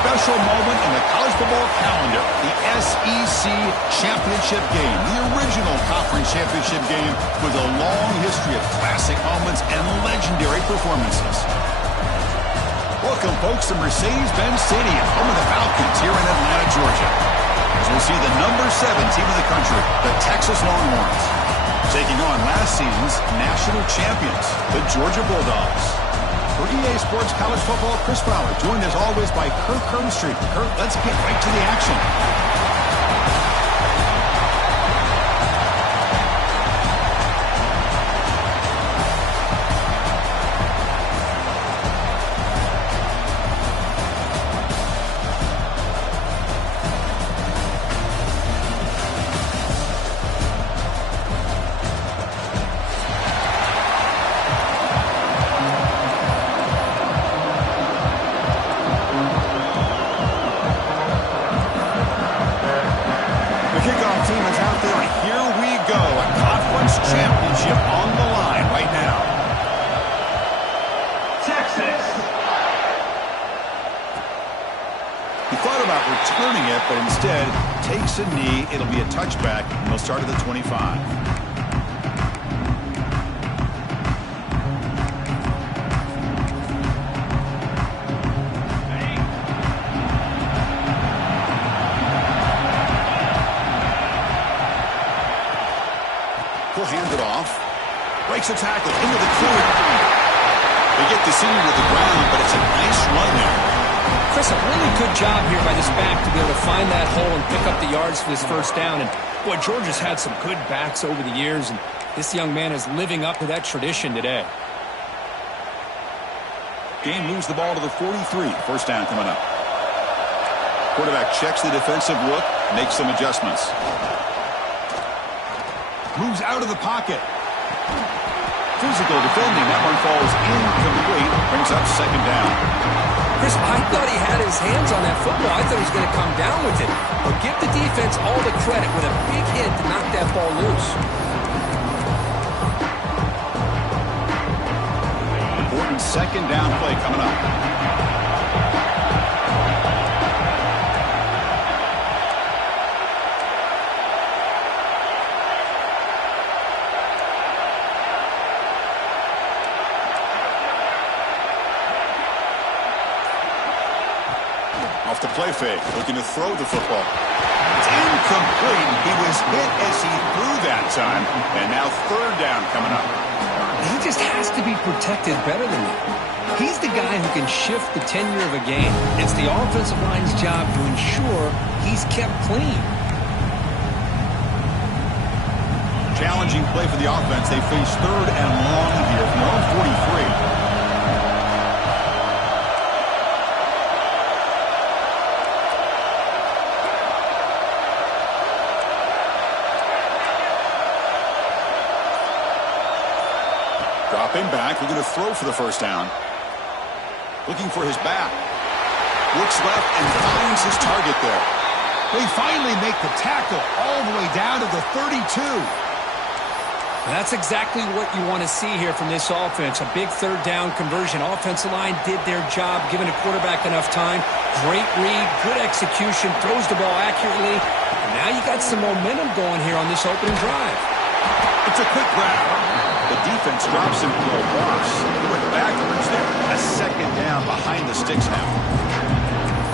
special moment in the college football calendar, the SEC championship game, the original conference championship game with a long history of classic moments and legendary performances. Welcome, folks, to Mercedes-Benz Stadium, home of the Falcons here in Atlanta, Georgia. As we'll see the number 7 team in the country, the Texas Longhorns, taking on last season's national champions, the Georgia Bulldogs. For EA Sports College Football, Chris Fowler, joined as always by Kirk Herbstreit. Kirk, let's get right to the action. Championship on the line right now. Texas. He thought about returning it, but instead takes a knee. It'll be a touchback, and they'll start at the 25. He'll hand it off. Breaks a tackle into the clear. They get the senior to the ground, but it's a nice run there. Chris, a really good job here by this back to be able to find that hole and pick up the yards for this first down. And, boy, Georgia's had some good backs over the years, and this young man is living up to that tradition today. Game moves the ball to the 43. First down coming up. Quarterback checks the defensive look, makes some adjustments. Moves out of the pocket. Physical defending. That one falls incomplete. Brings up second down. Chris, I thought he had his hands on that football. I thought he was going to come down with it. But give the defense all the credit with a big hit to knock that ball loose. Important second down play coming up. Off the play fake, looking to throw the football. It's incomplete. He was hit as he threw that time. And now third down coming up. He just has to be protected better than that. He's the guy who can shift the tenure of a game. It's the offensive line's job to ensure he's kept clean. Challenging play for the offense. They face third and long here from their own 43. Dropping back, looking to throw for the first down. Looking for his back. Looks left and finds his target there. They finally make the tackle all the way down to the 32. That's exactly what you want to see here from this offense. A big third down conversion. Offensive line did their job, giving a quarterback enough time. Great read, good execution, throws the ball accurately. And now you got some momentum going here on this opening drive. It's a quick grab. The defense drops him for a loss. He went backwards there. A second down behind the sticks now.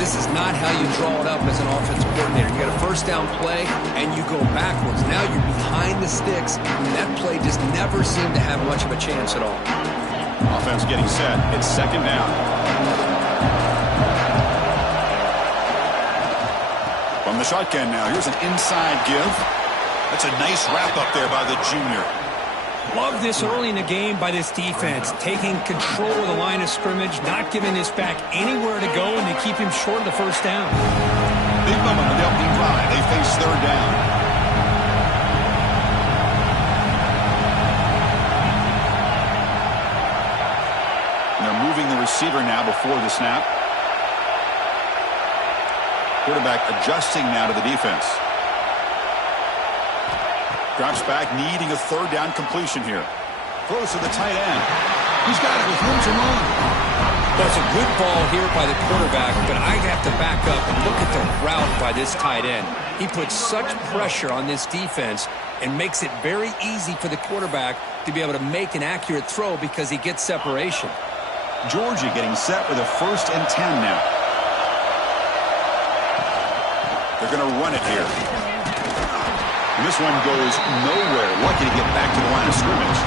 This is not how you draw it up as an offensive coordinator. You got a first down play, and you go backwards. Now you're behind the sticks, and that play just never seemed to have much of a chance at all. Offense getting set. It's second down. From the shotgun now. Here's an inside give. That's a nice wrap up there by the junior. Love this early in the game by this defense, taking control of the line of scrimmage, not giving this back anywhere to go, and they keep him short of the first down. Big moment on the opening drive. They face third down. And they're moving the receiver now before the snap. Quarterback adjusting now to the defense. Drops back, needing a third down completion here. Throws to the tight end. He's got it with room to run. Well, it's a good ball here by the quarterback, but I have to back up and look at the route by this tight end. He puts such pressure on this defense and makes it very easy for the quarterback to be able to make an accurate throw because he gets separation. Georgia getting set with a 1st and 10 now. They're going to run it here. And this one goes nowhere. Lucky to get back to the line of scrimmage.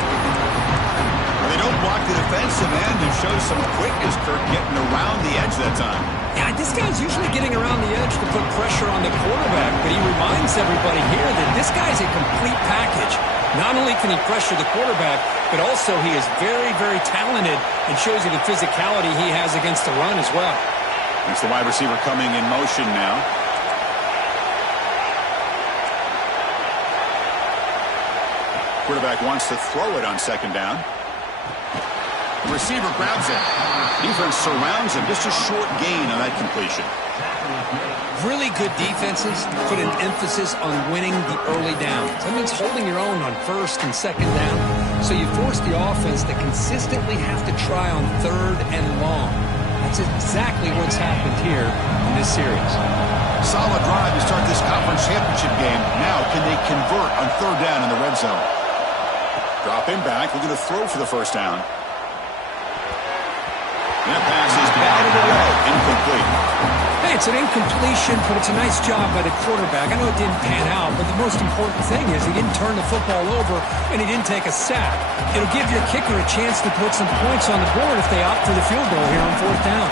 They don't block the defensive end and show some quickness, Kirk, getting around the edge that time. Yeah, this guy's usually getting around the edge to put pressure on the quarterback, but he reminds everybody here that this guy's a complete package. Not only can he pressure the quarterback, but also he is very, very talented and shows you the physicality he has against the run as well. It's the wide receiver coming in motion now. Quarterback wants to throw it on 2nd down. The receiver grabs it. Defense surrounds him. Just a short gain on that completion. Really good defenses put an emphasis on winning the early downs. That means holding your own on 1st and 2nd down. So you force the offense to consistently have to try on 3rd and long. That's exactly what's happened here in this series. Solid drive to start this conference championship game. Now, can they convert on 3rd down in the red zone? Drop him back. We're going to throw for the 1st down. That pass is batted away. Incomplete. Hey, it's an incompletion, but it's a nice job by the quarterback. I know it didn't pan out, but the most important thing is he didn't turn the football over and he didn't take a sack. It'll give your kicker a chance to put some points on the board if they opt for the field goal here on 4th down.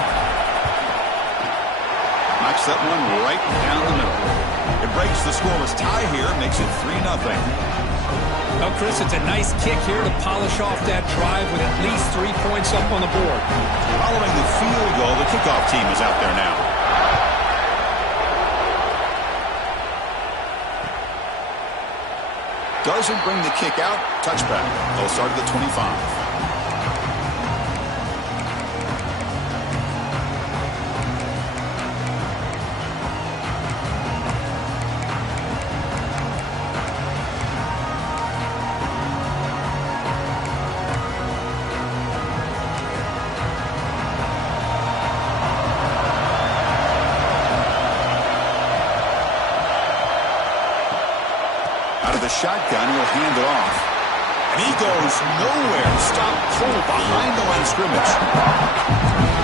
Knocks that one right down the middle. It breaks the scoreless tie here, makes it 3-0. Well, Chris, it's a nice kick here to polish off that drive with at least 3 points up on the board. Following the field goal, the kickoff team is out there now. Doesn't bring the kick out. Touchback. They'll start at the 25. Shotgun, he'll hand it off. And he goes nowhere. Stop cold behind the line of scrimmage.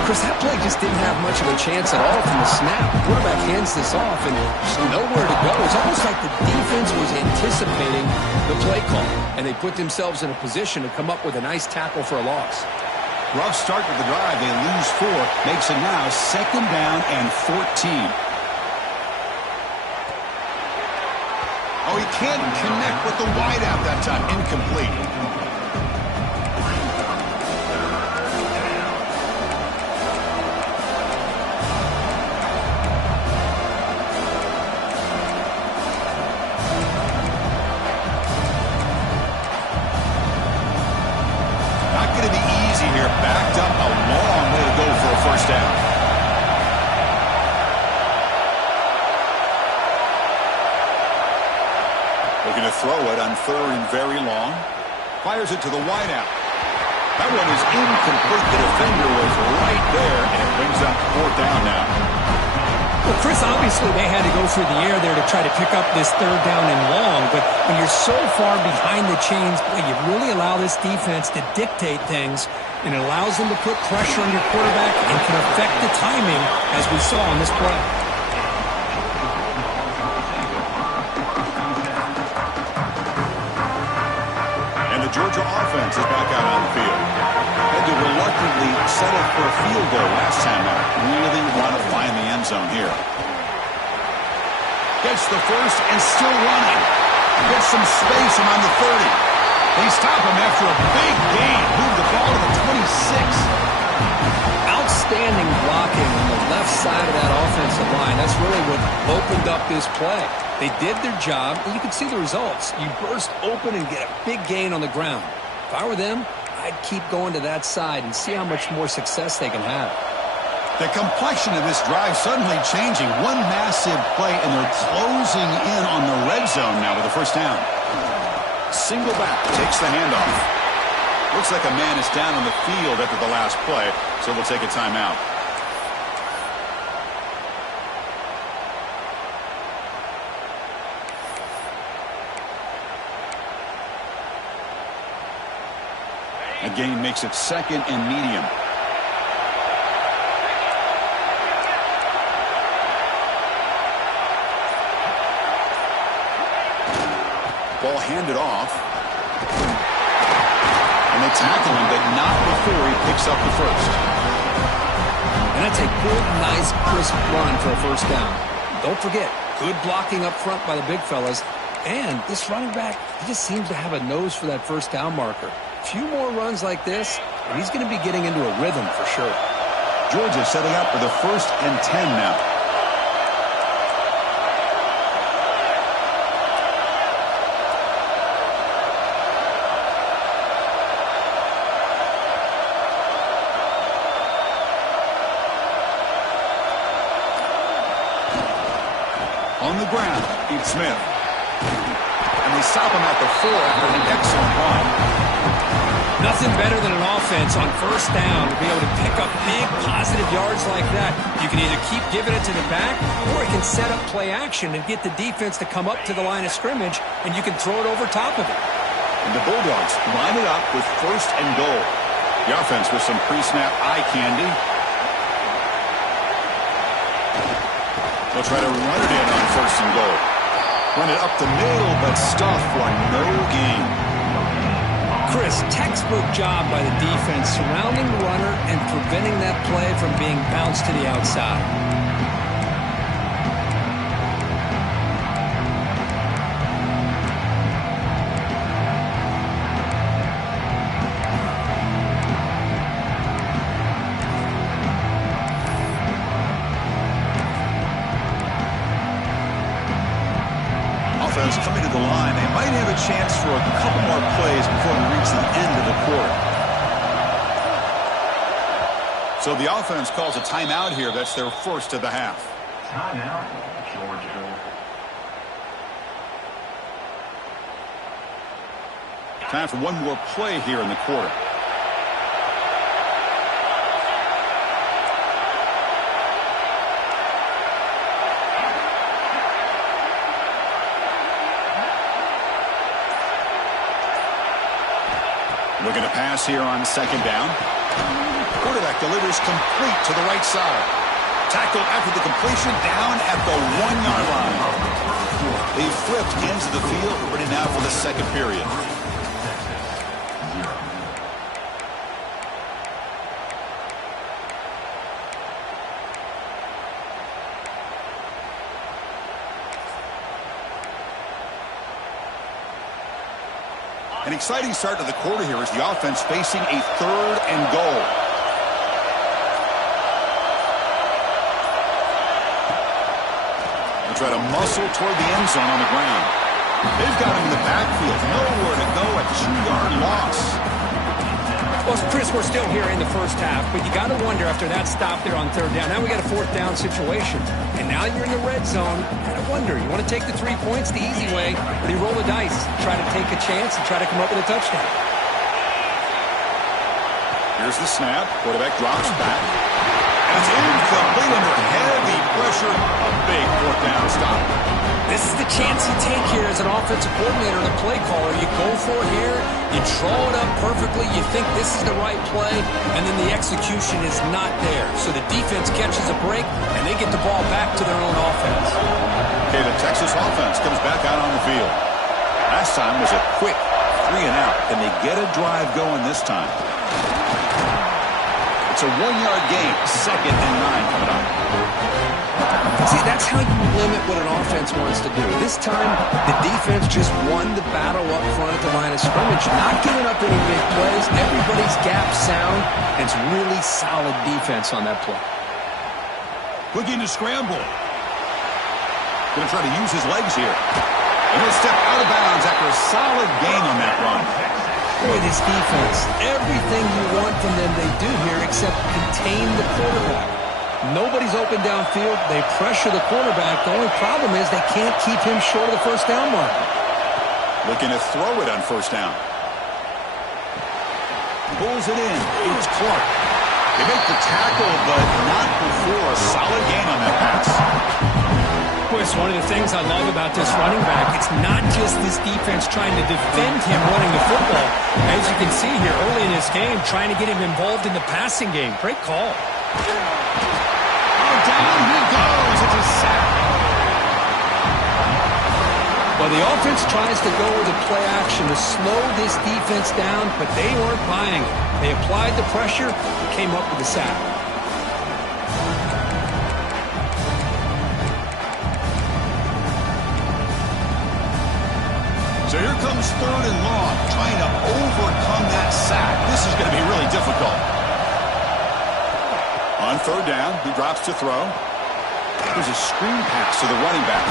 Chris, that play just didn't have much of a chance at all from the snap. The quarterback hands this off, and there's nowhere to go. It's almost like the defense was anticipating the play call, and they put themselves in a position to come up with a nice tackle for a loss. Rough start with the drive. They lose 4. Makes it now 2nd down and 14. Oh, he can't connect with the wideout that time. Incomplete. Not going to be easy here. Backed up a long way to go for a 1st down. Looking to throw it on 3rd and very long. Fires it to the wideout. That one is incomplete. The defender was right there, and it brings up 4th down now. Well, Chris, obviously they had to go through the air there to try to pick up this 3rd down and long, but when you're so far behind the chains, boy, you really allow this defense to dictate things, and it allows them to put pressure on your quarterback and can affect the timing, as we saw on this play. Georgia offense is back out on the field. Had to reluctantly settle for a field goal last time out. Really want to find the end zone here. Gets the 1st and still running. Gets some space around the 30. They stop him after a big gain. Move the ball to the 26. Outstanding blocking on the left side of that offensive line. That's really what opened up this play. They did their job, and you can see the results. You burst open and get a big gain on the ground. If I were them, I'd keep going to that side and see how much more success they can have. The complexion of this drive suddenly changing. One massive play, and they're closing in on the red zone now with the 1st down. Single back takes the handoff. Looks like a man is down on the field after the last play, so we'll take a timeout. A gain makes it 2nd and medium. Ball handed off. And they tackle him, but not before he picks up the first. And that's a good, nice, crisp run for a first down. Don't forget, good blocking up front by the big fellas. And this running back, he just seems to have a nose for that first down marker. A few more runs like this, and he's going to be getting into a rhythm for sure. Georgia setting up for the 1st and 10 now. On the ground, it's Smith. And they stop him at the 4 after an excellent run. Nothing better than an offense on first down to be able to pick up big positive yards like that. You can either keep giving it to the back, or you can set up play action and get the defense to come up to the line of scrimmage, and you can throw it over top of it. And the Bulldogs line it up with 1st and goal. The offense with some pre-snap eye candy. They'll try to run it in on 1st and goal. Run it up the middle, but stuffed for no gain. Chris, textbook job by the defense surrounding the runner and preventing that play from being bounced to the outside. Coming to the line, they might have a chance for a couple more plays before we reach the end of the quarter. So the offense calls a timeout here. That's their first of the half. Timeout, Georgia. Time for one more play here in the quarter. Looking to pass here on 2nd down. Quarterback delivers complete to the right side. Tackled after the completion down at the 1-yard line. They flipped into the field, ready now for the 2nd period. An exciting start to the quarter here as the offense facing a 3rd and goal. They try to muscle toward the end zone on the ground. They've got him in the backfield. Nowhere to go, a 2-yard loss. Well, Chris, we're still here in the first half, but you got to wonder after that stop there on 3rd down. Now we got a 4th down situation. And now you're in the red zone. You got to wonder, you want to take the 3 points the easy way, or do you roll the dice, try to take a chance and try to come up with a touchdown? Here's the snap. Quarterback drops back. And it's incomplete under heavy pressure. A big 4th down stop. This is the chance you take here as an offensive coordinator and a play caller. You go for it here, you draw it up perfectly, you think this is the right play, and then the execution is not there. So the defense catches a break, and they get the ball back to their own offense. Okay, the Texas offense comes back out on the field. Last time was a quick 3 and out. Can they get a drive going this time? It's a 1-yard gain, 2nd and 9 coming up. See, that's how you limit what an offense wants to do. This time, the defense just won the battle up front at the line of scrimmage, not giving up any big plays. Everybody's gap sound, and it's really solid defense on that play. Looking to scramble. Going to try to use his legs here. And he'll step out of bounds after a solid gain on that run. Boy, this defense, everything you want from them they do here except contain the quarterback. Nobody's open downfield. They pressure the quarterback. The only problem is they can't keep him short of the 1st down marker. Looking to throw it on 1st down. pulls it in. It's Clark. They make the tackle, but not before a solid gain on that pass. Boy, it's one of the things I love about this running back. It's not just this defense trying to defend him running the football. As you can see here early in this game, trying to get him involved in the passing game. Great call. Oh, down he goes. It's a sack. Well, the offense tries to go with the play action to slow this defense down, but they weren't buying it. They applied the pressure and came up with the sack. So here comes 3rd and long, trying to overcome that sack. This is going to be really difficult. On 3rd down, he drops to throw. There's a screen pass to the running back.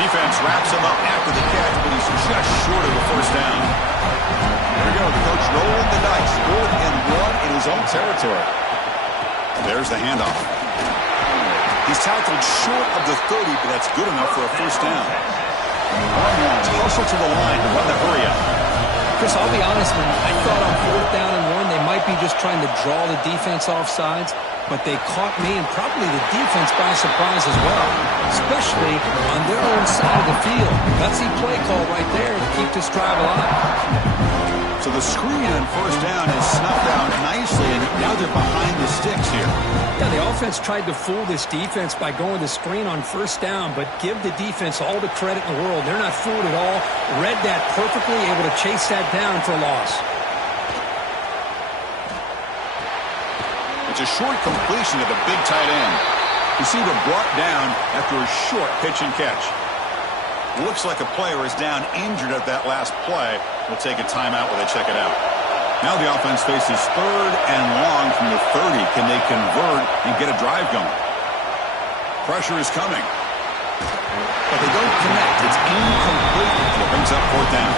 Defense wraps him up after the catch, but he's just short of the 1st down. There we go, the coach rolling the dice. 4th and 1 in his own territory. There's the handoff. He's tackled short of the 30, but that's good enough for a 1st down. Armstrong's hustle to the line to run the hurry up. Chris, I'll be honest with you. I thought on 4th down and 1, they might be just trying to draw the defense off sides, but they caught me and probably the defense by surprise as well, especially on their own side of the field. Gutsy play call right there to keep this drive alive. So the screen on 1st down is snuffed out nicely, and now they're behind the sticks here. Yeah, the offense tried to fool this defense by going the screen on 1st down, but give the defense all the credit in the world. They're not fooled at all. Read that perfectly, able to chase that down for a loss. It's a short completion to the big tight end. Receiver brought down after a short pitch and catch. Looks like a player is down injured at that last play. We'll take a timeout while they check it out. Now the offense faces 3rd and long from the 30. Can they convert and get a drive going? Pressure is coming. But they don't connect. It's incomplete. And it brings up 4th down.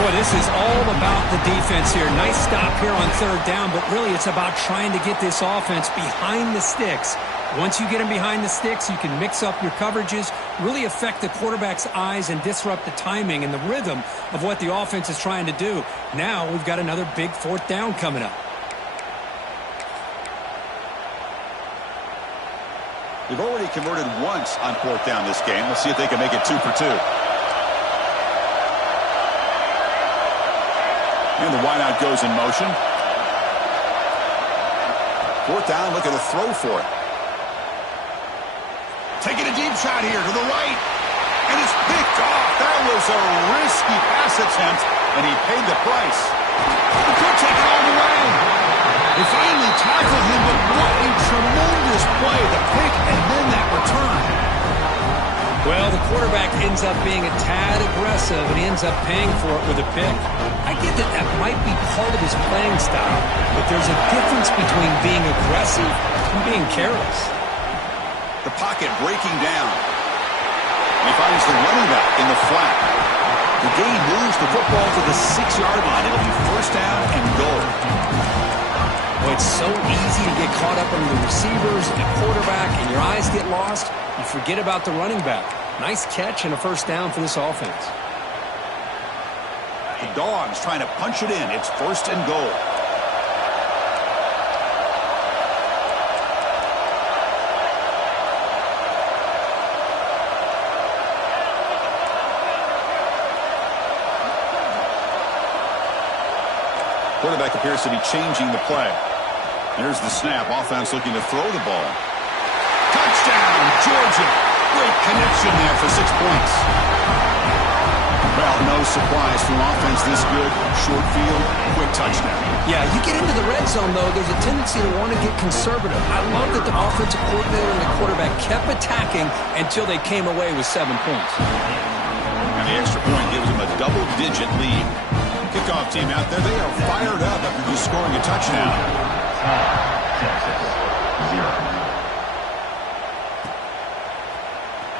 Boy, this is all about the defense here. Nice stop here on 3rd down, but really it's about trying to get this offense behind the sticks. Once you get them behind the sticks, you can mix up your coverages, really affect the quarterback's eyes and disrupt the timing and the rhythm of what the offense is trying to do. Now we've got another big 4th down coming up. They've already converted once on 4th down this game. Let's see if they can make it 2 for 2. And the wideout goes in motion. 4th down, looking to throw for it. Taking a deep shot here to the right. And it's picked off. That was a risky pass attempt, and he paid the price. He could take it all the way. They finally tackled him, but what a tremendous play. The pick and then that return. Well, the quarterback ends up being a tad aggressive, and he ends up paying for it with a pick. I get that that might be part of his playing style, but there's a difference between being aggressive and being careless. The pocket breaking down. And he finds the running back in the flat. The gain moves the football to the 6-yard line. It'll be 1st down and goal. Well, it's so easy to get caught up on the receivers and the quarterback, and your eyes get lost. You forget about the running back. Nice catch and a 1st down for this offense. The Dogs trying to punch it in. It's 1st and goal. Quarterback appears to be changing the play. There's the snap. Offense looking to throw the ball. Touchdown, Georgia. Great connection there for 6 points. Well, no surprise from offense this good. Short field, quick touchdown. Yeah, you get into the red zone, though, there's a tendency to want to get conservative. I love that the offensive coordinator and the quarterback kept attacking until they came away with 7 points. And the extra point gives them a double-digit lead. Kickoff team out there, they are fired up after just scoring a touchdown.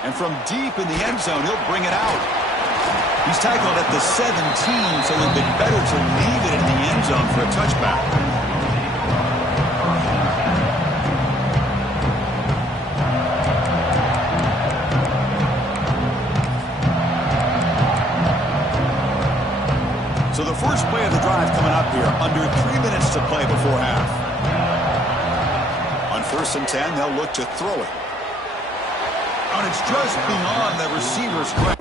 And from deep in the end zone, he'll bring it out. He's tackled at the 17, so it would have been better to leave it in the end zone for a touchback. So the First play of the drive coming up here. Under 3 minutes to play before half. On 1st and 10, they'll look to throw it. And it's just beyond the receiver's grasp.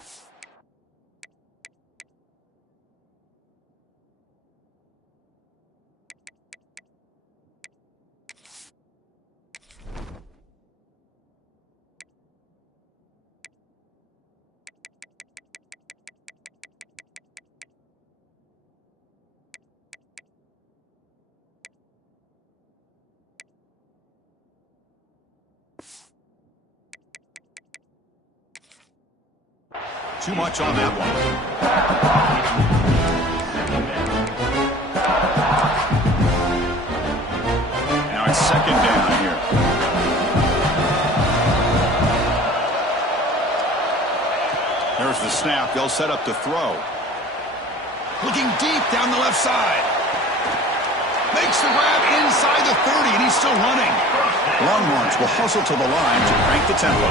Too much on that one. Now it's 2nd down here. There's the snap. They'll set up to throw. Looking deep down the left side. Makes the grab inside the 30, and he's still running. Longhorns will hustle to the line to crank the tempo.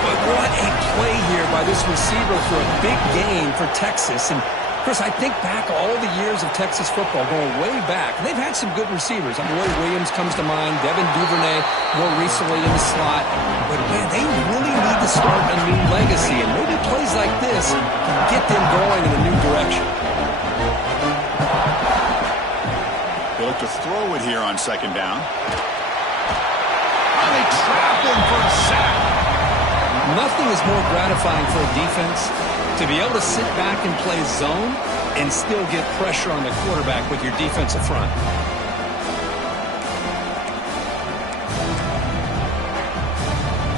But what a play here by this receiver for a big gain for Texas. And, Chris, I think back all the years of Texas football, going way back. They've had some good receivers. Roy Williams comes to mind, Devin Duvernay more recently in the slot. But, man, they really need to start a new legacy. And maybe plays like this can get them going in a new direction. They look to throw it here on 2nd down. And they trap him for a sack. Nothing is more gratifying for a defense to be able to sit back and play zone and still get pressure on the quarterback with your defensive front.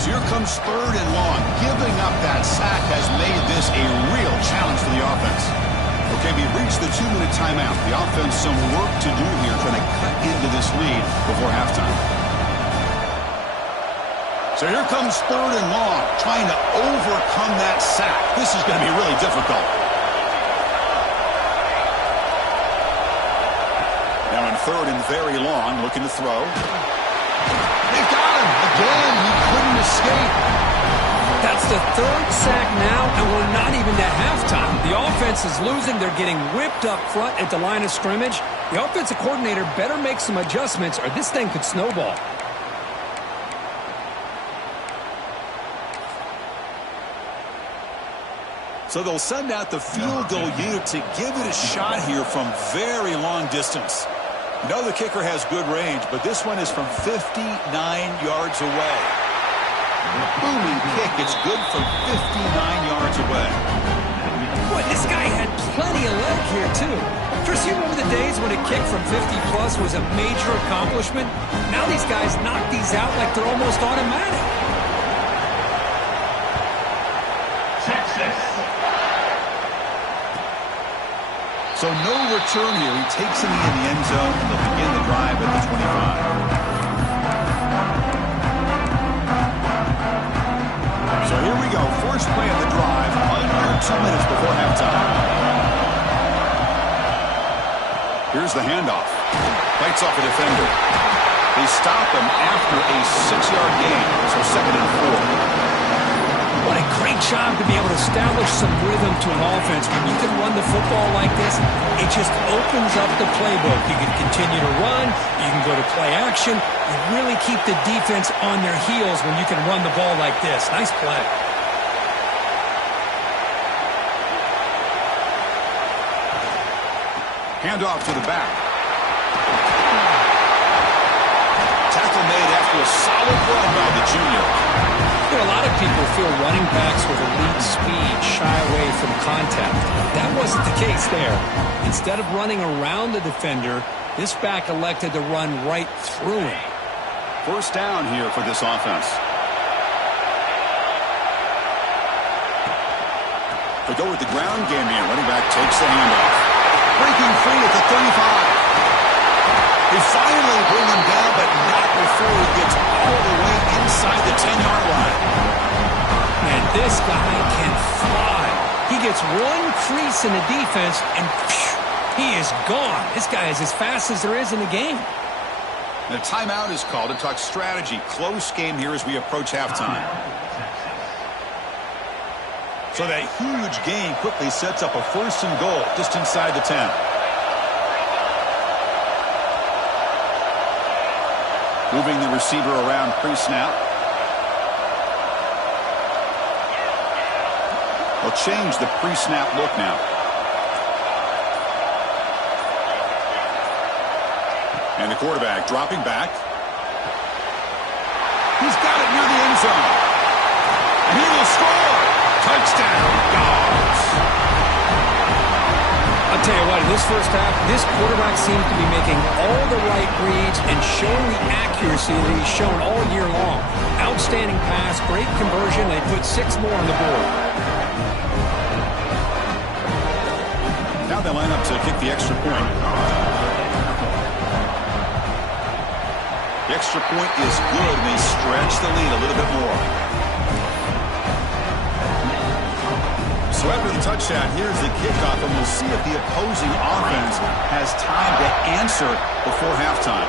So here comes 3rd and long. Giving up that sack has made this a real challenge for the offense. Okay, we've reached the 2-minute timeout. The offense some work to do here trying to cut into this lead before halftime. So here comes 3rd and long, trying to overcome that sack. This is going to be really difficult. Now in 3rd and very long, looking to throw. They've got him. Again, he couldn't escape. That's the 3rd sack now, and we're not even at halftime. The offense is losing. They're getting whipped up front at the line of scrimmage. The offensive coordinator better make some adjustments, or this thing could snowball. So they'll send out the field goal unit to give it a shot here from very long distance. You know the kicker has good range, but this one is from 59 yards away. The booming kick, it's good from 59 yards away. Boy, this guy had plenty of leg here, too. Chris, you remember the days when a kick from 50-plus was a major accomplishment? Now these guys knock these out like they're almost automatic. So no return here. He takes it in the end zone, and they'll begin the drive at the 25. So here we go. First play of the drive, under 2 minutes before halftime. Here's the handoff. Bites off a defender. They stop him after a 6-yard gain, so 2nd and 4. What a great job to be able to establish some rhythm to an offense. When you can run the football like this, it just opens up the playbook. You can continue to run. You can go to play action. You really keep the defense on their heels when you can run the ball like this. Nice play. Handoff to the back. Tackle made after a solid run by the junior. A lot of people feel running backs with elite speed shy away from contact. That wasn't the case there. Instead of running around the defender, this back elected to run right through him. First down here for this offense. They go with the ground game here. Running back takes the handoff. Breaking free at the 35. They finally bring him down, but not before he gets all the way inside the 10-yard line. Man, this guy can fly. He gets one crease in the defense, and phew, he is gone. This guy is as fast as there is in the game. And a timeout is called to talk strategy. Close game here as we approach halftime. So that huge gain quickly sets up a 1st and goal just inside the 10. Moving the receiver around pre-snap. They'll change the pre-snap look now. And the quarterback dropping back. He's got it near the end zone. And he will score. Touchdown, Dogs. I'll tell you what, in this first half, this quarterback seems to be making all the right reads and showing the accuracy that he's shown all year long. Outstanding pass, great conversion. They put 6 more on the board. Now they line up to kick the extra point. The extra point is good, and they stretch the lead a little bit more. So after the touchdown, here's the kickoff, and we'll see if the opposing offense has time to answer before halftime.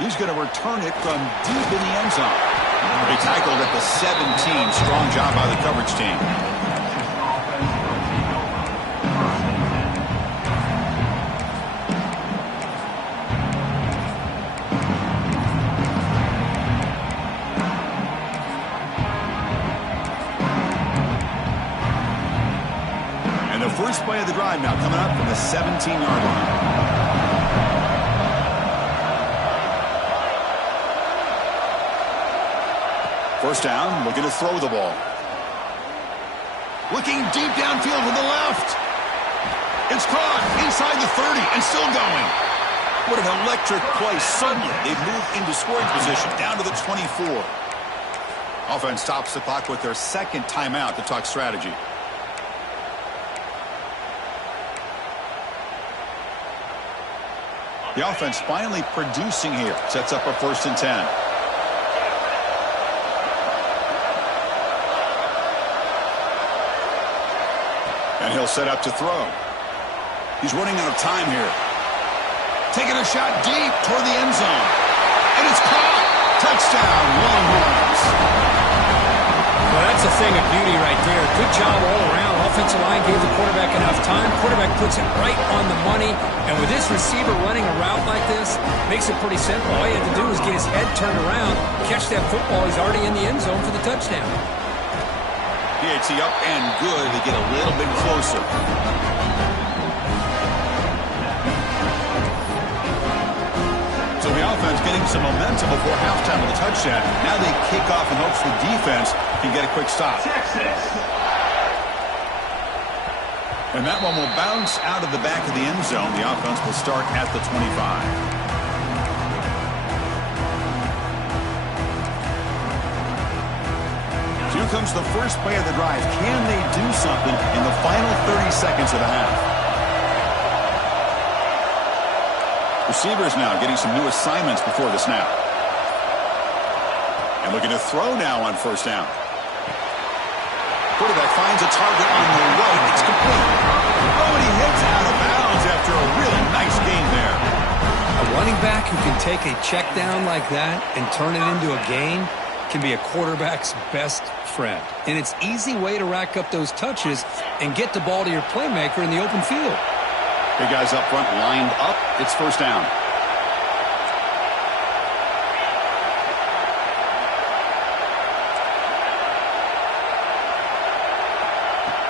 He's going to return it from deep in the end zone. They tackled at the 17. Strong job by the coverage team. First play of the drive now coming up from the 17-yard line. First down, looking to throw the ball. Looking deep downfield to the left. It's caught inside the 30 and still going. What an electric play. Suddenly, they've moved into scoring position down to the 24. Offense stops the clock with their 2nd timeout to talk strategy. The offense finally producing here. Sets up a 1st and 10. And he'll set up to throw. He's running out of time here. Taking a shot deep toward the end zone. And it's caught. Touchdown, Longhorns. Well, that's a thing of beauty right there. Good job all around. Offensive line gave the quarterback enough time. Quarterback puts it right on the money. And with this receiver running a route like this, makes it pretty simple. All he had to do was get his head turned around, catch that football. He's already in the end zone for the touchdown. PAT up and good to get a little bit closer. So the offense getting some momentum before halftime with a touchdown. Now they kick off in hopes the defense can get a quick stop. And that one will bounce out of the back of the end zone. The offense will start at the 25. Here comes the first play of the drive. Can they do something in the final 30 seconds of the half? Receivers now getting some new assignments before the snap. And looking to throw now on 1st down. Quarterback finds a target on the right. It's complete. Oh, and he hits out of bounds after a really nice game there. A running back who can take a check down like that and turn it into a gain can be a quarterback's best friend. And it's an easy way to rack up those touches and get the ball to your playmaker in the open field. Big guys up front lined up. It's 1st down.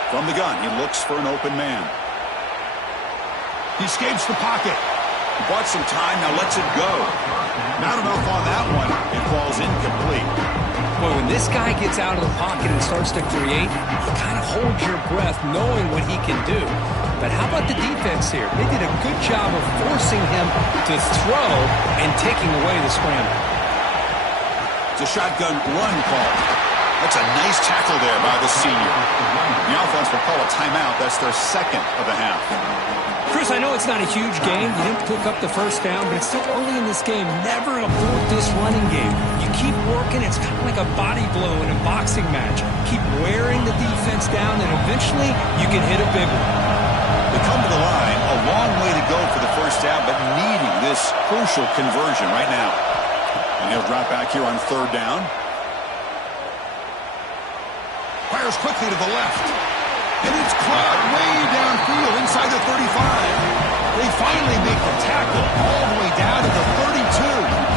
From the gun, he looks for an open man. He escapes the pocket. He bought some time, now lets it go. Not enough on that one. It falls incomplete. Boy, when this guy gets out of the pocket and starts to create, you kind of hold your breath knowing what he can do. But how about the defense here? They did a good job of forcing him to throw and taking away the scramble. It's a shotgun run call. That's a nice tackle there by the senior. The offense will call a timeout. That's their 2nd of the half. Chris, I know it's not a huge game. You didn't pick up the 1st down, but it's still early in this game. Never abort this running game. You keep working. It's kind of like a body blow in a boxing match. Keep wearing the defense down, and eventually you can hit a big one. They come to the line. A long way to go for the 1st down, but needing this crucial conversion right now. And he'll drop back here on 3rd down. fires quickly to the left. And it's caught way downfield inside the 35. They finally make the tackle all the way down to the 32.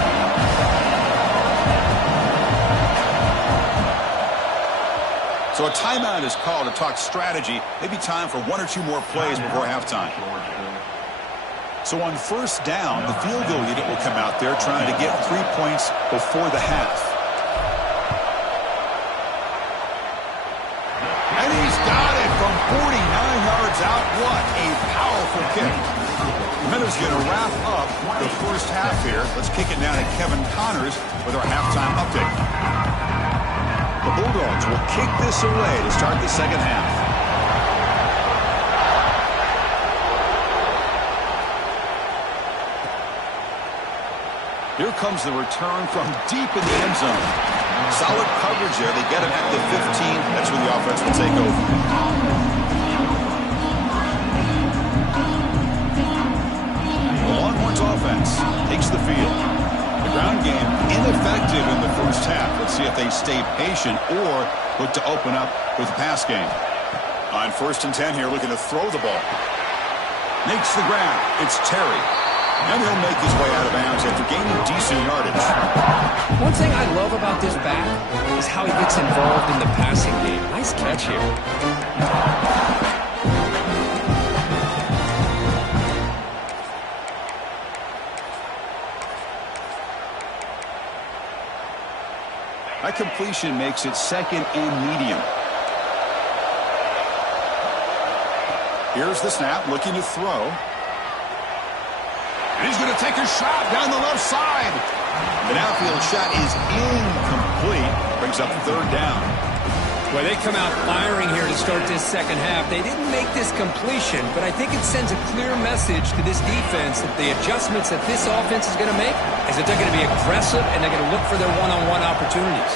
So a timeout is called to talk strategy. Maybe time for one or two more plays before halftime. So on first down, the field goal unit will come out there trying to get 3 points before the half. And he's got it from 49 yards out. What a powerful kick. The Minnows going to wrap up the first half here. Let's kick it down to Kevin Connors with our halftime update. The Bulldogs will kick this away to start the second half. Here comes the return from deep in the end zone. Solid coverage there. They get him at the 15. That's where the offense will take over. The Longhorns offense takes the field. Ground game ineffective in the first half. Let's see if they stay patient or look to open up with the pass game. On first and 10 here, looking to throw the ball. Makes the grab. It's Terry. And he'll make his way out of bounds after gaining decent yardage. One thing I love about this back is how he gets involved in the passing game. Nice catch here. That completion makes it second and medium. Here's the snap, looking to throw. And he's going to take a shot down the left side. The outfield shot is incomplete. Brings up third down. Well, they come out firing here to start this second half. They didn't make this completion, but I think it sends a clear message to this defense that the adjustments that this offense is going to make is that they're going to be aggressive and they're going to look for their one-on-one opportunities.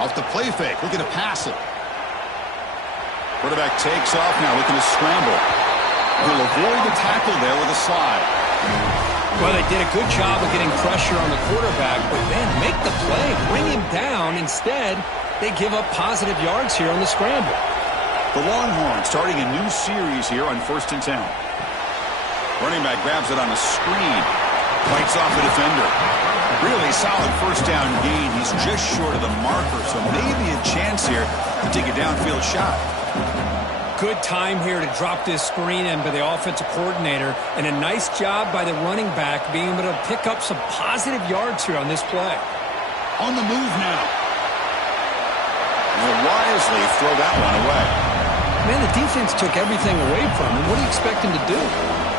Off the play fake, looking to pass it. Quarterback takes off now, looking to scramble. He'll avoid the tackle there with a slide. Well, they did a good job of getting pressure on the quarterback, but then make the play, bring him down. Instead, they give up positive yards here on the scramble. The Longhorns starting a new series here on first and 10. Running back grabs it on a screen. Fights off the defender. Really solid first down gain. He's just short of the marker, so maybe a chance here to take a downfield shot. Good time here to drop this screen in by the offensive coordinator, and a nice job by the running back being able to pick up some positive yards here on this play. On the move now. Will wisely throw that one away. Man, the defense took everything away from him. What do you expect him to do?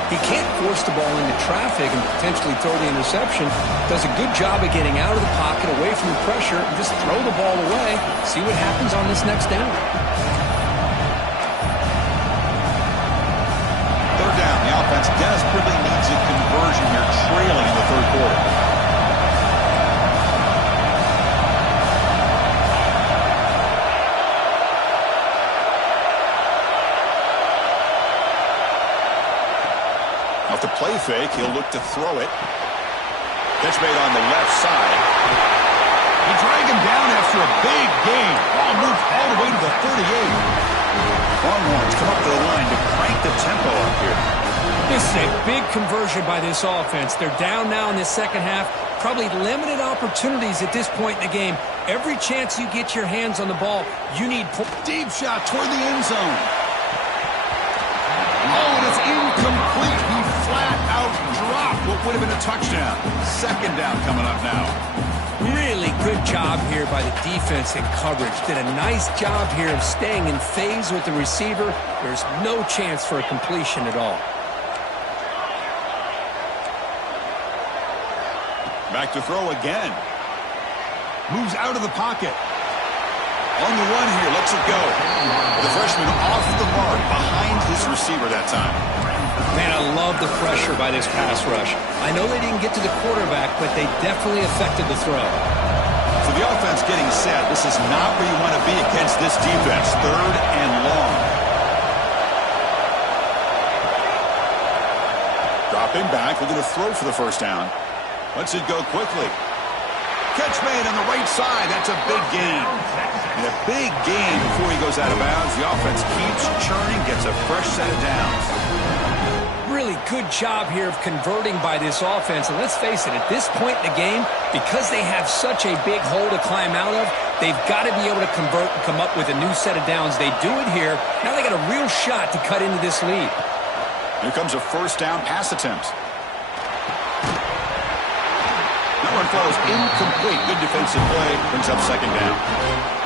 He can't force the ball into traffic and potentially throw the interception. Does a good job of getting out of the pocket, away from the pressure, and just throw the ball away. See what happens on this next down. Down. The offense desperately needs a conversion here, trailing in the third quarter. Off the play fake, he'll look to throw it. Catch made on the left side. He dragged him down after a big gain. Ball moved all the way to the 38. Longhorns come up to the line to crank the tempo up here. This is a big conversion by this offense. They're down now in the second half. Probably limited opportunities at this point in the game. Every chance you get your hands on the ball, you need... Deep shot toward the end zone. Oh, and it's incomplete. He flat out dropped what would have been a touchdown. Second down coming up now. Really good job here by the defense in coverage. Did a nice job here of staying in phase with the receiver. There's no chance for a completion at all. Back to throw again. Moves out of the pocket. On the run here, lets it go. The freshman off the mark behind his receiver that time. Man, I love the pressure by this pass rush. I know they didn't get to the quarterback, but they definitely affected the throw. So the offense getting set. This is not where you want to be against this defense. Third and long. Dropping back, looking to throw for the first down. Lets it go quickly. Catch made on the right side. That's a big gain. And a big gain before he goes out of bounds. The offense keeps churning, gets a fresh set of downs. Really good job here of converting by this offense. And let's face it, at this point in the game, because they have such a big hole to climb out of, they've got to be able to convert and come up with a new set of downs. They do it here. Now they got a real shot to cut into this lead. Here comes a first down pass attempt. That one falls incomplete. Good defensive play. Brings up second down.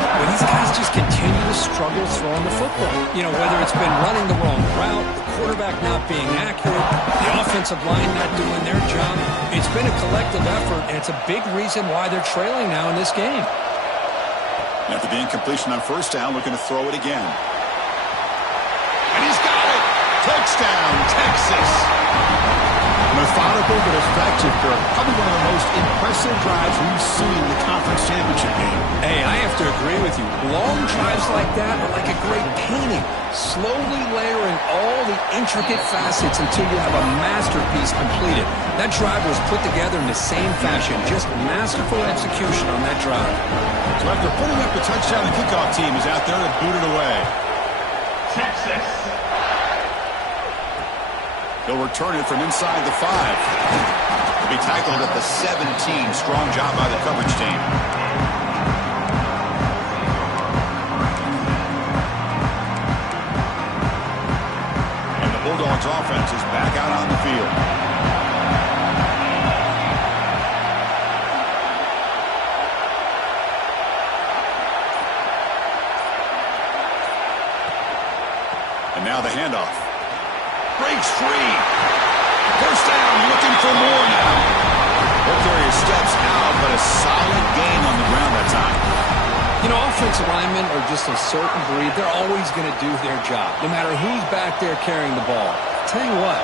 Well, these guys just continue to struggle throwing the football. You know, whether it's been running the wrong route, the quarterback not being accurate, the offensive line not doing their job. It's been a collective effort, and it's a big reason why they're trailing now in this game. After the incompletion on first down, looking to throw it again. And he's got it! Touchdown, Texas! Methodical but effective, Kirk. Probably one of the most impressive drives we've seen in the conference championship game. Hey, I have to agree with you. Long drives like that are like a great painting, slowly layering all the intricate facets until you have a masterpiece completed. That drive was put together in the same fashion, just masterful execution on that drive. So after putting up the touchdown, the kickoff team is out there to boot it away. Texas. He'll return it from inside the 5. He'll be tackled at the 17. Strong job by the coverage team. And the Bulldogs offense is back out on the field. And now the handoff. Breaks free. First down, looking for more now. Ball carrier steps out, but a solid gain on the ground that time. You know, offensive linemen are just a certain breed. They're always going to do their job, no matter who's back there carrying the ball. Tell you what,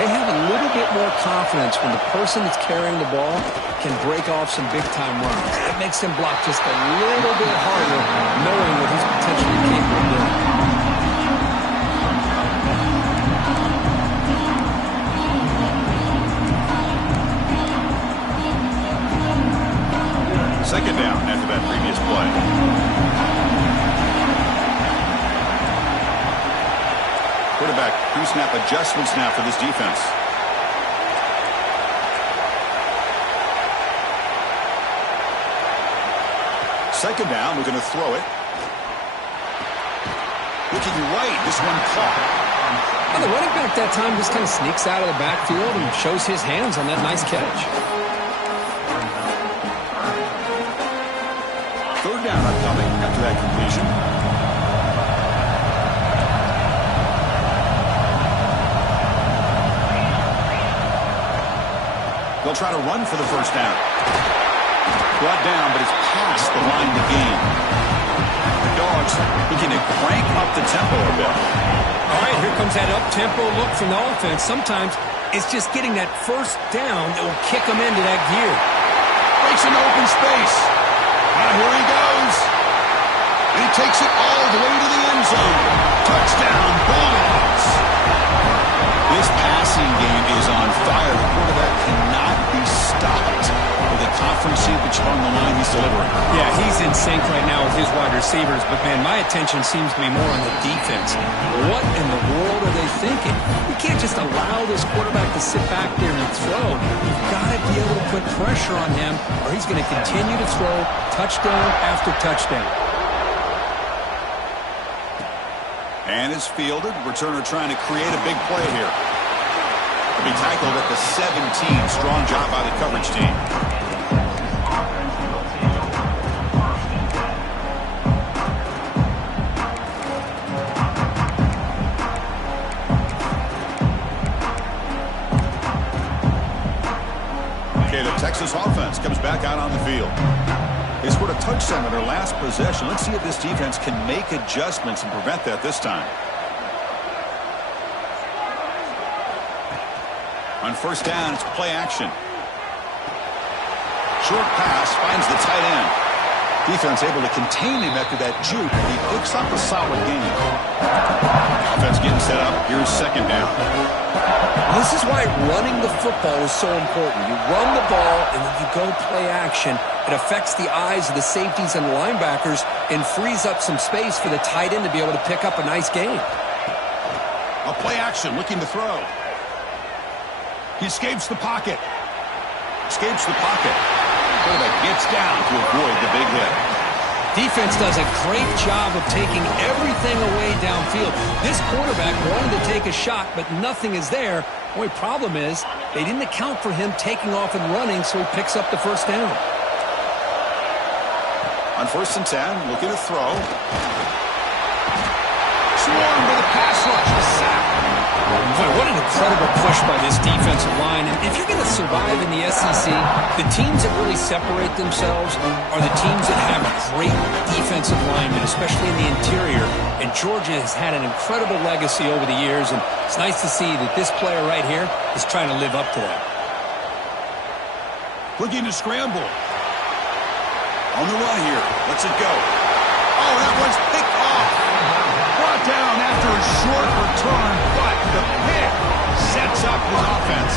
they have a little bit more confidence when the person that's carrying the ball can break off some big-time runs. It makes them block just a little bit harder, knowing what he's potentially capable of doing. Second down after that previous play. Quarterback pre-snap adjustments now for this defense. Second down, we're going to throw it. Looking right, this one caught. Well, the running back that time just kind of sneaks out of the backfield and shows his hands on that nice catch. Third down upcoming after that completion. They'll try to run for the first down. Brought down, but it's past the line to gain. The Dogs looking to crank up the tempo a bit. All right, here comes that up-tempo look from the offense. Sometimes it's just getting that first down that will kick them into that gear. Breaks into open space. Now here he goes. And he takes it all the way to the end zone. Touchdown, Bulldogs. This passing game is on fire. The quarterback cannot be stopped with a conference championship on the line he's delivering. Yeah, he's in sync right now with his wide receivers, but, man, my attention seems to be more on the defense. What in the world are they thinking? You can't just allow this quarterback to sit back there and throw. You've got to be able to put pressure on him, or he's going to continue to throw touchdown after touchdown. And is fielded. Returner trying to create a big play here. He'll be tackled at the 17. Strong job by the coverage team. Okay, the Texas offense comes back out on the field. They scored a touchdown in their last possession. Let's see if this defense can make adjustments and prevent that this time. On first down, it's play action. Short pass finds the tight end. Defense able to contain him after that juke. He picks up a solid gain. Offense getting set up. Here's second down. This is why running the football is so important. You run the ball, and then you go play action. It affects the eyes of the safeties and linebackers and frees up some space for the tight end to be able to pick up a nice gain. A play action, looking to throw. He escapes the pocket. Escapes the pocket. Quarterback gets down to avoid the big hit. Defense does a great job of taking everything away downfield. This quarterback wanted to take a shot, but nothing is there. The only problem is they didn't account for him taking off and running, so he picks up the first down. On 1st and 10, looking to throw. Swarmed with a pass rush, a sack. Boy, what an incredible push by this defensive line. And if you're going to survive in the SEC, the teams that really separate themselves are the teams that have great defensive linemen, especially in the interior. And Georgia has had an incredible legacy over the years, and it's nice to see that this player right here is trying to live up to that. Looking to scramble. On the run here. Lets it go. Oh, that one's picked off. Brought down after a short return, but the pick sets up his offense.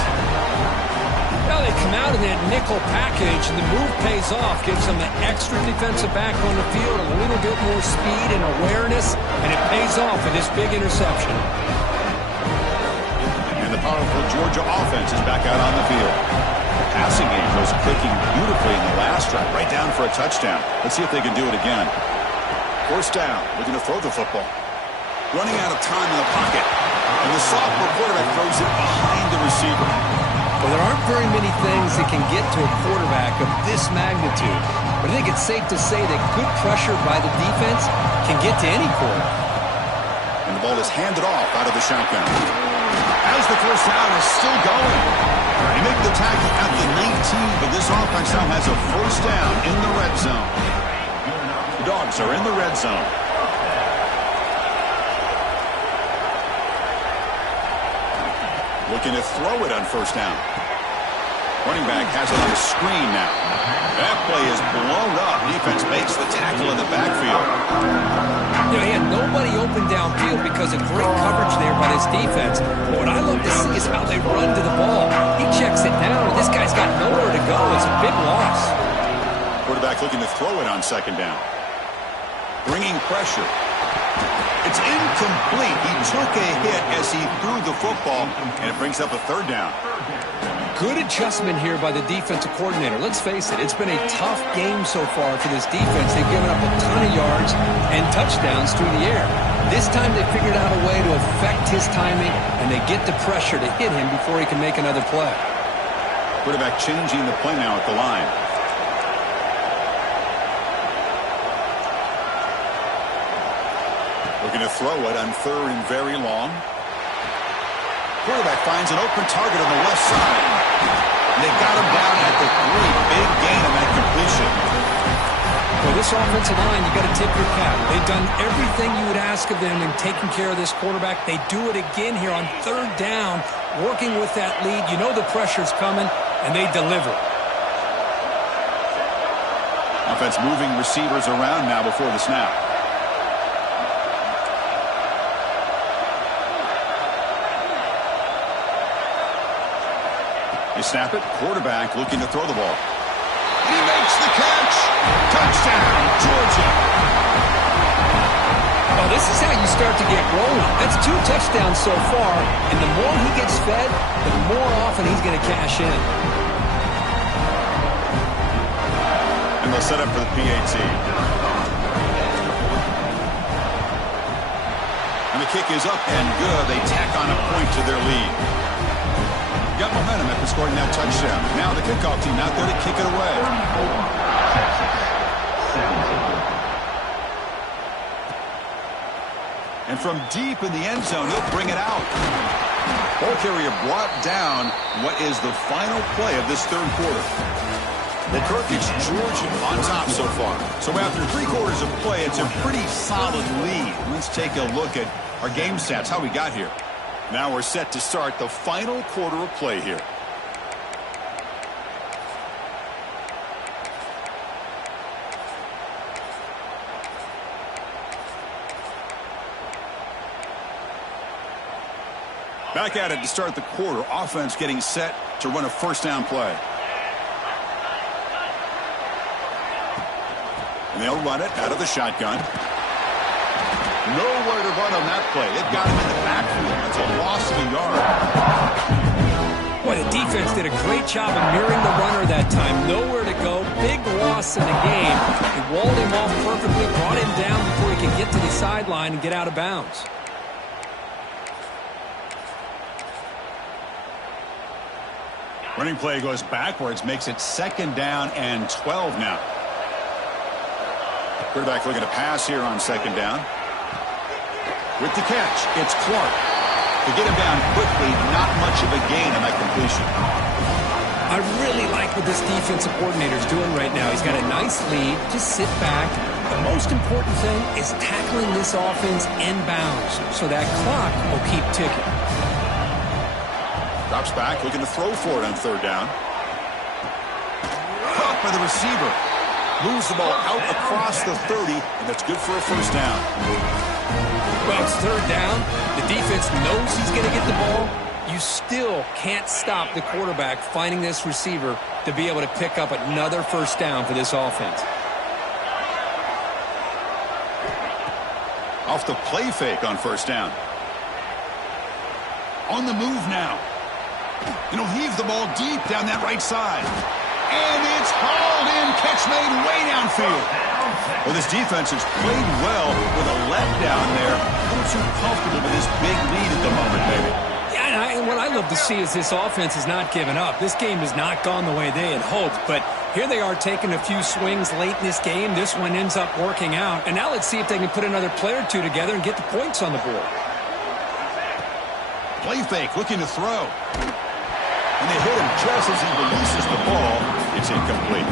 Well, they come out in that nickel package, and the move pays off, gives them the extra defensive back on the field, a little bit more speed and awareness, and it pays off with this big interception. And the powerful Georgia offense is back out on the field. The passing game was clicking beautifully in the last drive, right down for a touchdown. Let's see if they can do it again. 1st down, looking to throw the football. Running out of time in the pocket. And the sophomore quarterback throws it behind the receiver. Well, there aren't very many things that can get to a quarterback of this magnitude. But I think it's safe to say that good pressure by the defense can get to any quarterback. And the ball is handed off out of the shotgun. As the first down is still going. They make the tackle at the 19, but this offense now has a 1st down in the red zone. The Dogs are in the red zone. Looking to throw it on 1st down. Running back has it on the screen now. That play is blown up. Defense makes the tackle in the backfield. You know, he had nobody open downfield because of great coverage there by this defense. But what I love to see is how they run to the ball. He checks it down, and this guy's got nowhere to go. It's a big loss. Quarterback looking to throw it on 2nd down. Bringing pressure. It's incomplete. He took a hit as he threw the football, and it brings up a 3rd down. Good adjustment here by the defensive coordinator. Let's face it, it's been a tough game so far for this defense. They've given up a ton of yards and touchdowns through the air. This time they figured out a way to affect his timing, and they get the pressure to hit him before he can make another play. Quarterback changing the play now at the line. Looking to throw it on 3rd and very long. Quarterback finds an open target on the left side. And they got him down at the 3. Big gain on that completion. Well, this offensive line, you got to tip your cap. They've done everything you would ask of them in taking care of this quarterback. They do it again here on 3rd down, working with that lead. You know the pressure's coming, and they deliver. Offense moving receivers around now before the snap. They snap it. Quarterback looking to throw the ball. He makes the catch. Touchdown, Georgia. Well, this is how you start to get rolling. That's 2 touchdowns so far, and the more he gets fed, the more often he's going to cash in. And they'll set up for the PAT. And the kick is up and good. They tack on a point to their lead. Got momentum after scoring that touchdown. Now the kickoff team out there to kick it away. And from deep in the end zone, he'll bring it out. Ball carrier brought down. What is the final play of this 3rd quarter? Well, Kirk, it's Georgia on top so far. So after 3 quarters of play, it's a pretty solid lead. Let's take a look at our game stats, how we got here. Now we're set to start the final quarter of play here. Back at it to start the quarter. Offense getting set to run a first down play. And they'll run it out of the shotgun. Nowhere to run on that play. It got him in the backfield. It's a loss of a yard. Boy, the defense did a great job of mirroring the runner that time. Nowhere to go. Big loss in the game. He walled him off perfectly, brought him down before he could get to the sideline and get out of bounds. Running play goes backwards, makes it 2nd down and 12 now. Quarterback looking to pass here on 2nd down. With the catch, it's Clark. To get him down quickly, not much of a gain on that completion. I really like what this defensive coordinator is doing right now. He's got a nice lead. Just sit back. The most important thing is tackling this offense inbounds so that clock will keep ticking. Drops back, looking to throw for it on 3rd down. Caught by the receiver. Moves the ball out across the 30, and that's good for a first down. Well, it's 3rd down. The defense knows he's going to get the ball. You still can't stop the quarterback finding this receiver to be able to pick up another first down for this offense. Off the play fake on 1st down. On the move now. And he'll heave the ball deep down that right side. And it's hauled in. Catch made way downfield. Well, this defense has played well with a letdown there. A little too comfortable with this big lead at the moment, baby. Yeah, and what I love to see is this offense has not given up. This game has not gone the way they had hoped, but here they are taking a few swings late in this game. This one ends up working out. And now let's see if they can put another play or two together and get the points on the board. Play fake, looking to throw. And they hit him just as he releases the ball. It's incomplete.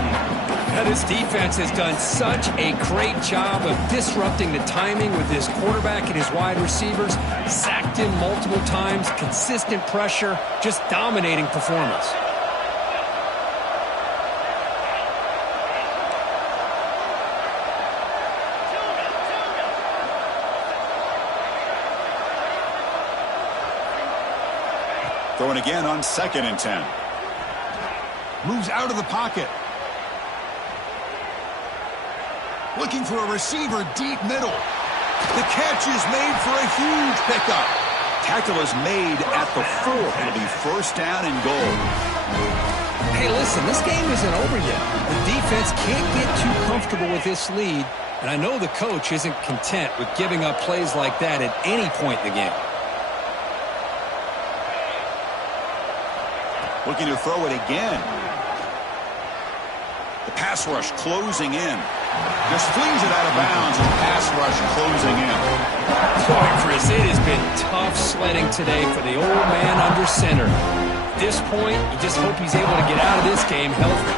Now, this defense has done such a great job of disrupting the timing with his quarterback and his wide receivers. Sacked him multiple times, consistent pressure, just dominating performance. Throwing again on 2nd and 10. Moves out of the pocket. Looking for a receiver deep middle. The catch is made for a huge pickup. Tackle is made at the 4. It'll be first down and goal. Hey, listen, this game isn't over yet. The defense can't get too comfortable with this lead, and I know the coach isn't content with giving up plays like that at any point in the game. Looking to throw it again. The pass rush closing in. Just flings it out of bounds and pass rush closing in. Boy, Chris, it has been tough sledding today for the old man under center. At this point, you just hope he's able to get out of this game healthy.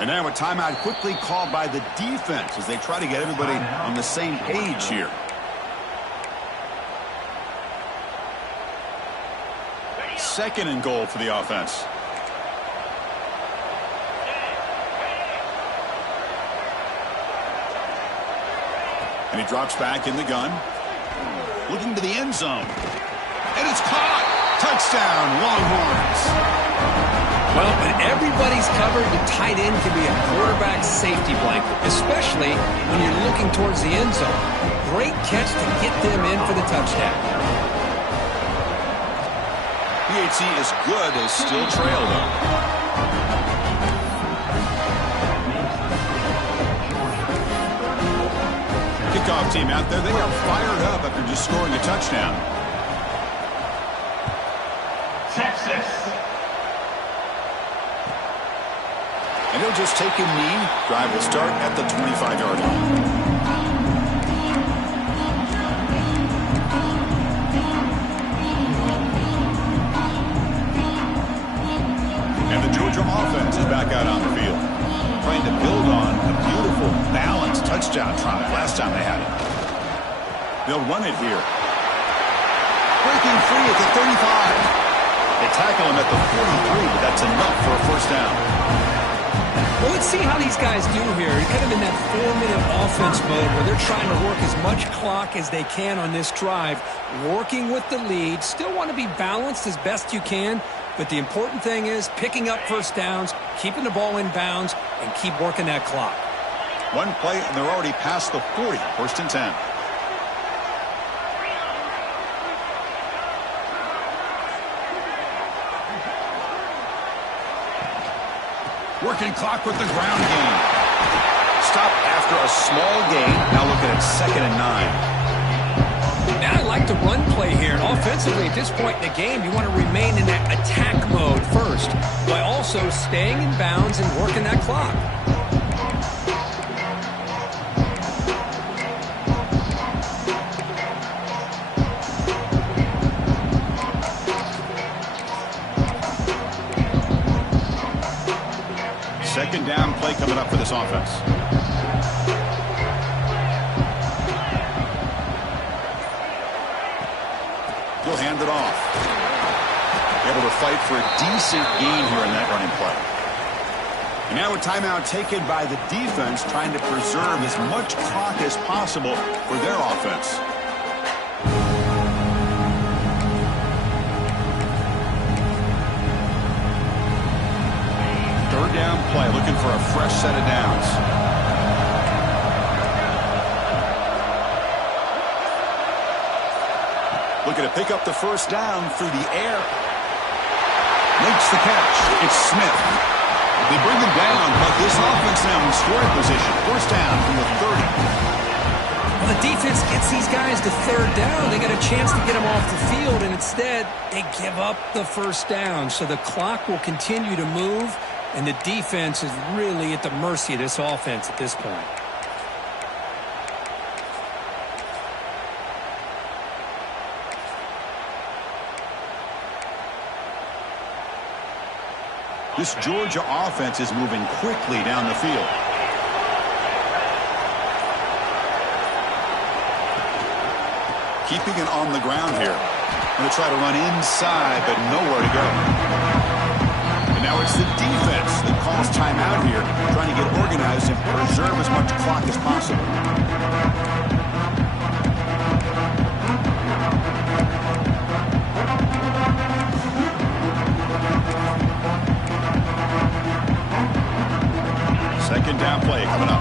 And now a timeout quickly called by the defense as they try to get everybody on the same page here. Second and goal for the offense. And he drops back in the gun. Looking to the end zone. And it's caught. Touchdown, Longhorns. Well, when everybody's covered, the tight end can be a quarterback safety blanket, especially when you're looking towards the end zone. Great catch to get them in for the touchdown. PHC is good. They still trail, though. Kickoff team out there. They are fired up after just scoring a touchdown. Texas. And he'll just take a knee. Drive will start at the 25-yard line. And the Georgia offense is back out on the field, trying to build on a beautiful, balanced touchdown drive last time they had it. They'll run it here. Breaking free at the 35. They tackle him at the 43, but that's enough for a first down. Well, let's see how these guys do here. Kind of in that 4-minute offense mode where they're trying to work as much clock as they can on this drive, working with the lead. Still want to be balanced as best you can, but the important thing is picking up first downs, keeping the ball in bounds, and keep working that clock. One play, and they're already past the 40. First and 10. Working clock with the ground game. Stop after a small gain. Now looking at 2nd and 9. Now I like the run play here. And offensively, at this point in the game, you want to remain in that attack mode first, by also staying in bounds and working that clock. Second down play coming up for this offense. He'll hand it off. Able to fight for a decent gain here in that running play. And now a timeout taken by the defense, trying to preserve as much clock as possible for their offense. Third down play, looking for a fresh set of downs. Looking to pick up the first down through the air. Makes the catch. It's Smith. They bring him down, but this offense now in scoring position. First down from the 30. Well, the defense gets these guys to third down. They got a chance to get them off the field, and instead they give up the first down. So the clock will continue to move, and the defense is really at the mercy of this offense at this point. This Georgia offense is moving quickly down the field. Keeping it on the ground here. Going to try to run inside, but nowhere to go. And now it's the defense that calls timeout here, trying to get organized and preserve as much clock as possible. Second down play coming up.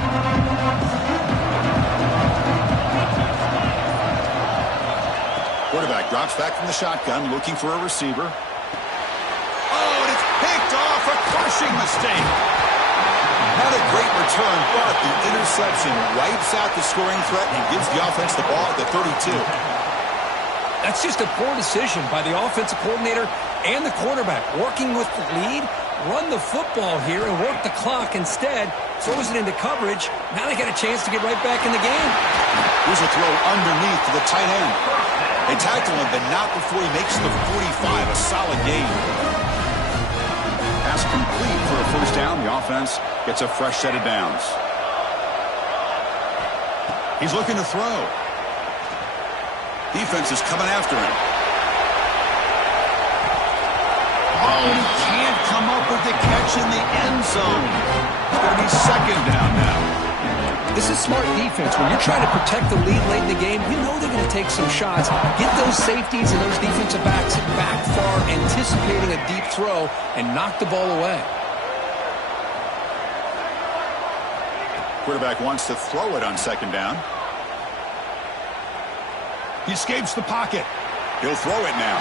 Quarterback drops back from the shotgun, looking for a receiver. Oh, and it's picked off, a crushing mistake. Not a great return, but the interception wipes out the scoring threat and gives the offense the ball at the 32. That's just a poor decision by the offensive coordinator and the quarterback. Working with the lead, run the football here and work the clock. Instead, throws it into coverage. Now they got a chance to get right back in the game. Here's a throw underneath to the tight end. They tackle him, but not before he makes the 45. A solid gain. Pass complete for a first down. The offense gets a fresh set of downs. He's looking to throw. Defense is coming after him. Oh, he can't come up with the catch in the end zone. It's going to be second down now. This is smart defense. When you're trying to protect the lead late in the game, you know they're going to take some shots. Get those safeties and those defensive backs back far, anticipating a deep throw, and knock the ball away. Quarterback wants to throw it on second down. He escapes the pocket. He'll throw it now.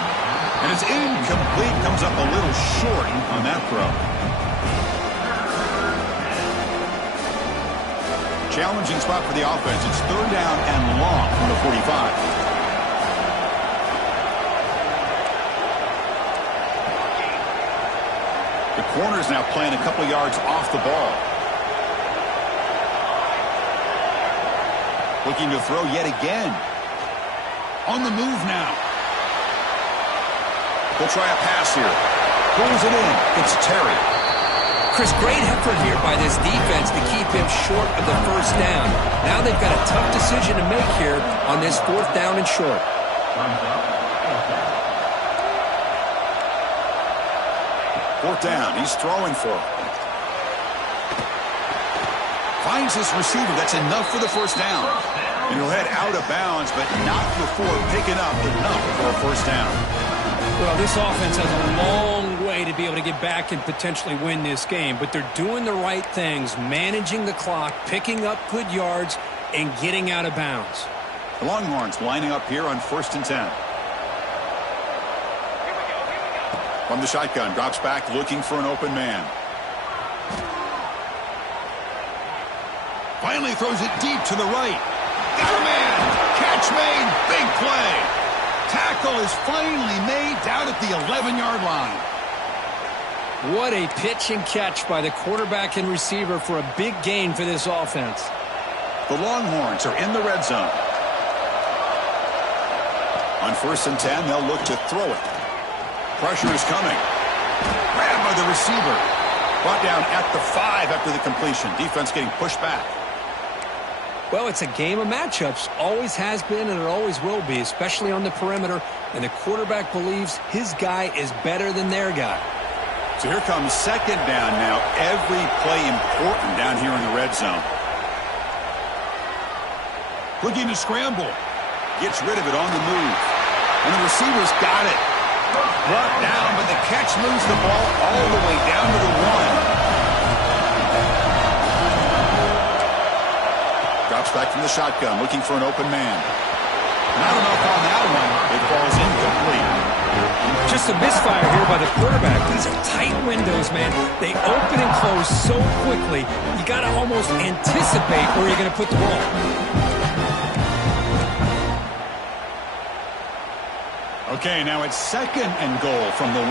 And it's incomplete. Comes up a little short on that throw. Challenging spot for the offense. It's third down and long from the 45. The corner's now playing a couple yards off the ball. Looking to throw yet again. On the move now. They'll try a pass here. Pulls it in. It's Terry. Chris, great effort here by this defense to keep him short of the first down. Now they've got a tough decision to make here on this fourth down and short. Fourth down. He's throwing for it. finds his receiver. That's enough for the first down. And he'll head out of bounds, but not before picking up enough for a first down. Well, this offense has a long way to be able to get back and potentially win this game, but they're doing the right things, managing the clock, picking up good yards, and getting out of bounds. The Longhorns lining up here on 1st and 10. From the shotgun, drops back looking for an open man. Finally throws it deep to the right. Got a man. Catch made. Big play. Tackle is finally made down at the 11-yard line. What a pitch and catch by the quarterback and receiver for a big gain for this offense. The Longhorns are in the red zone. On 1st and 10, they'll look to throw it. Pressure is coming. Grabbed by the receiver. Brought down at the 5 after the completion. Defense getting pushed back. Well, it's a game of matchups. Always has been and it always will be, especially on the perimeter. And the quarterback believes his guy is better than their guy. So here comes 2nd down now. Every play important down here in the red zone. Looking to scramble. Gets rid of it on the move. And the receiver's got it. Brought down, but the catch moves the ball all the way down to the 1. Drops back from the shotgun, looking for an open man. Not enough on that one. It falls incomplete. Just a misfire here by the quarterback. These are tight windows, man. They open and close so quickly. You got to almost anticipate where you're going to put the ball. Okay, now it's 2nd and goal from the 1.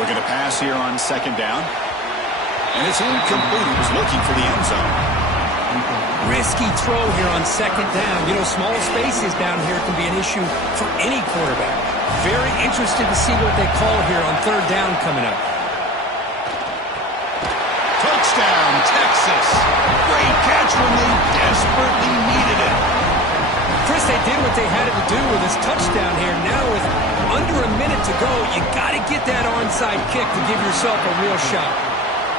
Looking to pass here on 2nd down. And it's incomplete. He was looking for the end zone. Risky throw here on 2nd down. You know, small spaces down here can be an issue for any quarterback. Very interested to see what they call here on 3rd down coming up. Touchdown, Texas. Great catch when they desperately needed it. Chris, they did what they had to do with this touchdown here. Now with under a minute to go, you got to get that onside kick to give yourself a real shot.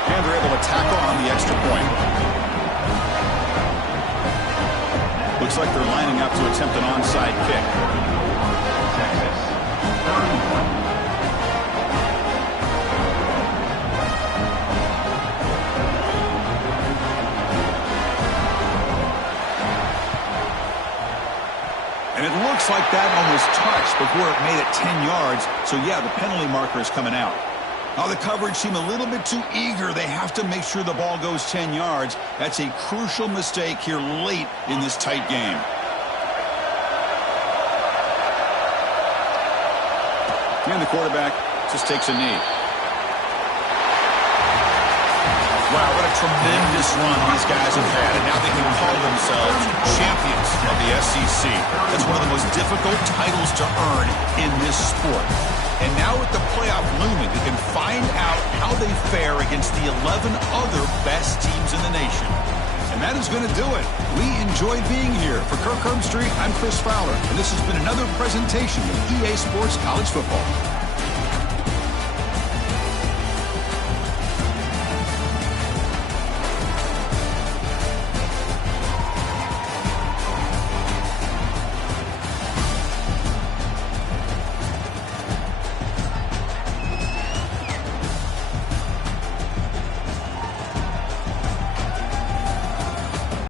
And they're able to tackle on the extra point. Looks like they're lining up to attempt an onside kick. Texas, 31. And it looks like that one was touched before it made it 10 yards. So, yeah, the penalty marker is coming out. Now the coverage seemed a little bit too eager. They have to make sure the ball goes 10 yards. That's a crucial mistake here late in this tight game. And the quarterback just takes a knee. Wow, what a tremendous run these guys have had, and now they can call themselves champions of the SEC. That's one of the most difficult titles to earn in this sport. And now with the playoff looming, they can find out how they fare against the 11 other best teams in the nation. And that is going to do it. We enjoyed being here. For Kirk Herbstreit, I'm Chris Fowler, and this has been another presentation of EA Sports College Football.